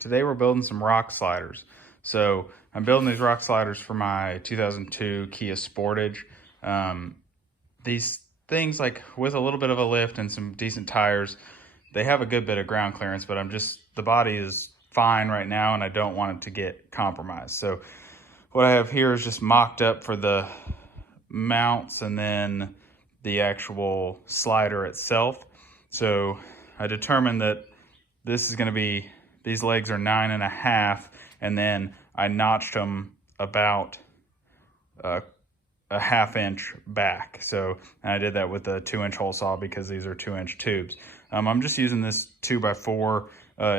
Today we're building some rock sliders. So I'm building these rock sliders for my 2002 Kia Sportage. These things, like with a little bit of a lift and some decent tires, they have a good bit of ground clearance, but the body is fine right now and I don't want it to get compromised. So what I have here is just mocked up for the mounts and then the actual slider itself. So I determined that this is going to be, these legs are 9.5, and then I notched them about a ½ inch back. So I did that with a 2-inch hole saw because these are 2-inch tubes. I'm just using this 2x4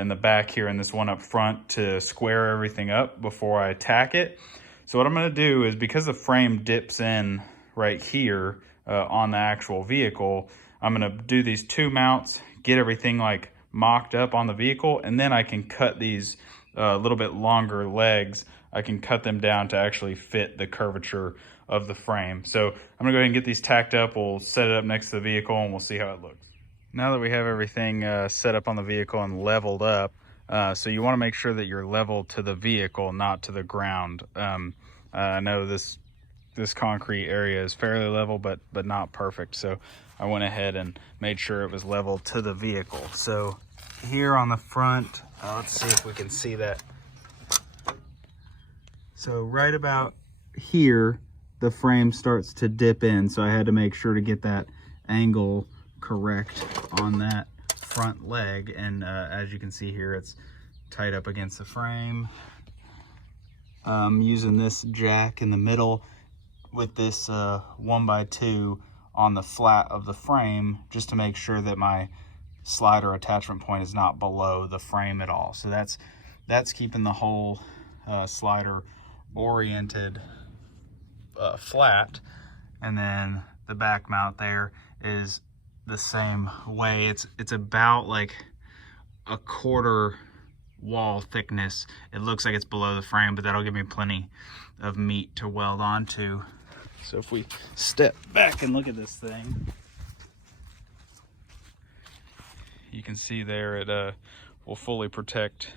in the back here and this one up front to square everything up before I tack it. So what I'm going to do is, because the frame dips in right here on the actual vehicle, I'm going to do these 2 mounts, get everything like mocked up on the vehicle, and then I can cut these a little bit longer legs. I can cut them down to actually fit the curvature of the frame. So I'm gonna go ahead and get these tacked up. We'll set it up next to the vehicle and we'll see how it looks. Now that we have everything set up on the vehicle and leveled up, so you want to make sure that you're level to the vehicle, not to the ground. I know this concrete area is fairly level, but not perfect. So I went ahead and made sure it was level to the vehicle. So here on the front, let's see if we can see that. So right about here, the frame starts to dip in. So I had to make sure to get that angle correct on that front leg. And as you can see here, it's tight up against the frame. I'm using this jack in the middle with this 1x2 on the flat of the frame, just to make sure that my slider attachment point is not below the frame at all. So that's keeping the whole slider oriented flat. And then the back mount there is the same way. It's about like a quarter wall thickness. It looks like it's below the frame, but that'll give me plenty of meat to weld onto. So if we step back and look at this thing, you can see there it will fully protect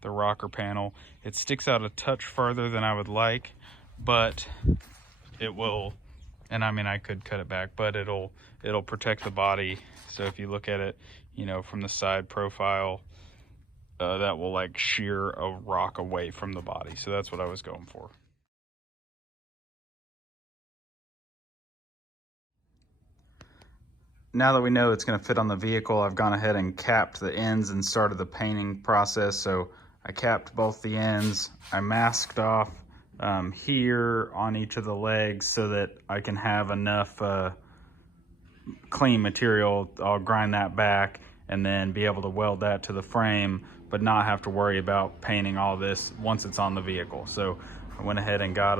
the rocker panel. It sticks out a touch further than I would like, but it will, and I mean, I could cut it back, but it'll protect the body. So if you look at it, you know, from the side profile, that will like shear a rock away from the body. So that's what I was going for. Now that we know it's going to fit on the vehicle, I've gone ahead and capped the ends and started the painting process. So I capped both the ends. I masked off here on each of the legs so that I can have enough clean material. I'll grind that back and then be able to weld that to the frame, but not have to worry about painting all this once it's on the vehicle. So I went ahead and got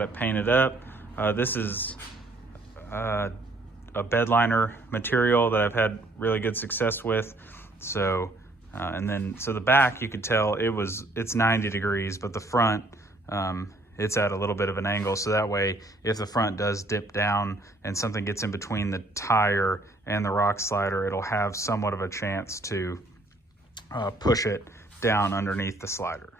it painted up. This is a bed liner material that I've had really good success with. So so the back, you could tell it's 90 degrees, but the front, it's at a little bit of an angle. So that way, if the front does dip down and something gets in between the tire and the rock slider, it'll have somewhat of a chance to push it down underneath the slider.